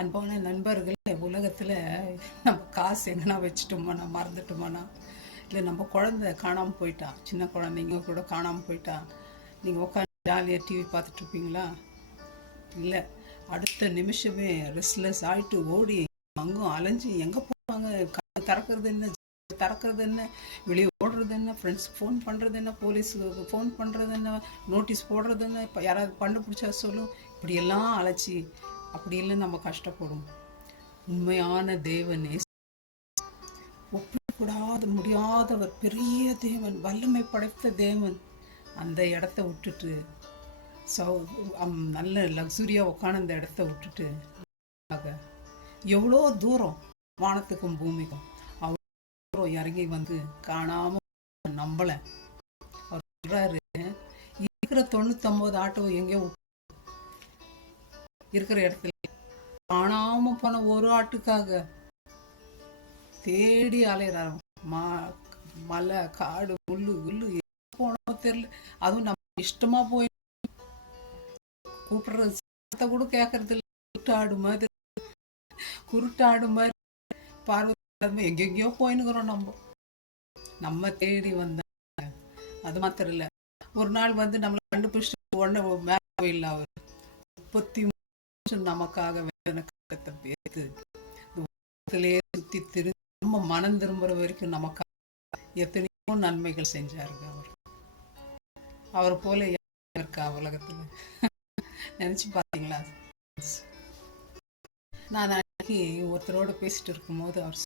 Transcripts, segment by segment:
அன்பான நண்பர்களே, உலகத்தில் நம்ம காசு எங்கன்னா வச்சுட்டோமாண்ணா, மறந்துட்டோமாண்ணா, இல்லை நம்ம குழந்தை காணாமல் போயிட்டா, சின்ன குழந்தைங்க கூட காணாமல் போயிட்டா, நீங்கள் உட்காந்து ஜாலியாக டிவி பார்த்துட்ருப்பீங்களா? இல்லை, அடுத்த நிமிஷமே ரெஸ்ட்லெஸ் ஆகிட்டு ஓடி அங்கும் அலைஞ்சு எங்கே போவாங்க, திறக்கிறது என்ன, திறக்கிறது என்ன, வெளியே ஓடுறது என்ன, ஃப்ரெண்ட்ஸுக்கு ஃபோன் பண்ணுறது என்ன, போலீஸுக்கு ஃபோன் பண்ணுறது என்ன, நோட்டீஸ் போடுறது என்ன, இப்போ யாராவது கண்டுபிடிச்சா சொல்லும், இப்படியெல்லாம் அழைச்சி அப்படி இல்லை நம்ம கஷ்டப்படும். உண்மையான தேவனே, ஒப்பிடக்கூடாத முடியாதவர், பெரிய தேவன், வல்லமை படைத்த தேவன், அந்த இடத்த விட்டுட்டு நல்ல லக்ஸுரியாக உட்காந்து அந்த இடத்த விட்டுட்டு எவ்வளோ தூரம் வானத்துக்கும் பூமிக்கும் அவ்வளோ தூரம் இறங்கி வந்து காணாமல் நம்பலை. அவர் சொல்கிறாரு, இருக்கிற 99 ஆட்டோ எங்கேயோ இருக்கிற இடத்துல காணாம போன ஒரு ஆட்டுக்காக தேடி அலையிறாரு. மலை, காடு, முள்ளு உள்ளு போனோ தெரியல. அதுவும் நம்ம இஷ்டமா போய் கூப்பிடுறது கூட கேட்கறது இல்லை. குருட்டாடு மாதிரி பார்வதி எங்கெங்கயோ போயின்னுக்கிறோம். நம்ம தேடி வந்த அது மாத்திரம் இல்லை, ஒரு நாள் வந்து நம்மளை கண்டுபிடிச்சிட்டு உடனே மேலே போயிடல. அவர் 30 நமக்காக வேதனை கட்டத்தை பேத்து சுத்தி திரு நம்ம மனம் திரும்புற வரைக்கும் நமக்காக எத்தனையோ நன்மைகள் செஞ்சாருங்க. அவர் போல இருக்கா உலகத்துல? நினைச்சு பாத்தீங்களா? நான் அன்னைக்கு ஒருத்தரோட பேசிட்டு இருக்கும்போது அவர்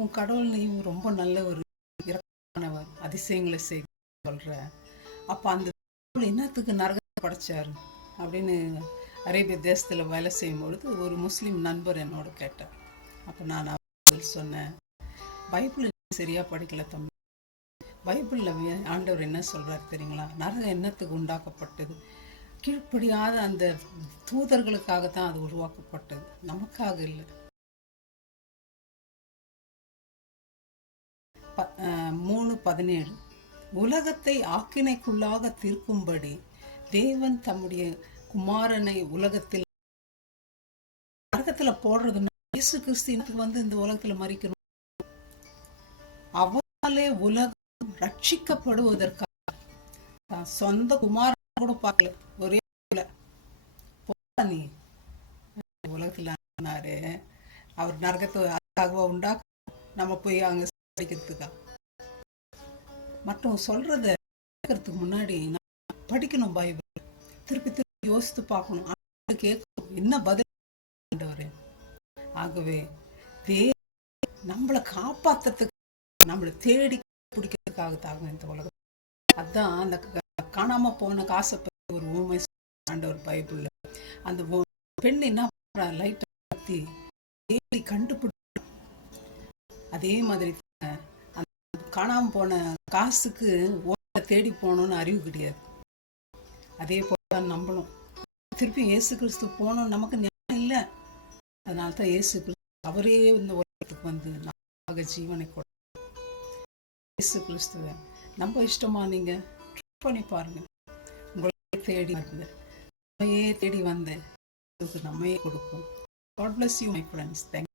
உன் கடவுள் நீ ரொம்ப நல்ல ஒரு இறக்கமானவர், அதிசயங்களை சொல்ற, அப்ப அந்த என்னத்துக்கு நரகத்தை படைச்சாரு அப்படின்னு அரேபிய தேசத்தில் வேலை செய்யும் பொழுது ஒரு முஸ்லீம் நண்பர் என்னோட கேட்டார். அப்போ நான் சொன்னேன், பைபிள் சரியாக படிக்கல தம்பி, பைபிளில் ஆண்டவர் என்ன சொல்கிறார் தெரியுங்களா? நரகம் என்னத்துக்கு உண்டாக்கப்பட்டது? கீழ்ப்படியாத அந்த தூதர்களுக்காக தான் அது உருவாக்கப்பட்டது, நமக்காக இல்லை. 3:17 உலகத்தை ஆக்கினைக்குள்ளாக தீர்க்கும்படி தேவன் தம்முடைய குமாரனை உலகத்தில் நரகத்துல போடுறதுன்னா இயேசு கிறிஸ்து வந்து இந்த உலகத்துல மறிக்கணும். அவராலே உலகம் ரட்சிக்கப்படுவதற்காக சொந்த குமாரன் கூட பார்க்கல, ஒரே நீ உலகத்துல அவர் நரகத்தை அதுக்காக உண்டாக்க நம்ம போய் அங்க படிக்கிறதுக்கா மட்டும் சொல்றத கேட்கறதுக்கு முன்னாடி படிக்கணும். பைபிள் திருப்பி திருப்பி யோசித்து பார்க்கணும், கேட்கணும் என்ன பதில். ஆகவே நம்மளை காப்பாத்துறதுக்கு, நம்மளை தேடி பிடிக்கிறதுக்காகத்தாங்க இந்த உலகம். அதான் அந்த காணாம போன காசை பற்றி ஒரு ஊமை ஆண்டவர் பைபிள்ல. அந்த பெண் என்ன பண்றா, லைட்டை பத்தி தேடி கண்டுபிடி. அதே மாதிரி அந்த காணாம போன காசுக்கு தேடி போகணும்னு அறிவு கிடையாது. அதே போல நம்பணும். திருப்பி இயேசு கிறிஸ்து போனோம் நமக்கு ஞானம் இல்லை. அதனால தான் இயேசு கிறிஸ்து அவரே இந்த உலகத்துக்கு வந்து நமக்காக ஜீவனை கொடு. இயேசு கிறிஸ்துவ நம்ம இஷ்டமா நீங்க பண்ணி பாருங்க. உங்களை தேடி வந்த நம்மையே தேடி வந்த நம்மையே கொடுப்போம். God bless you my friends. Thank you.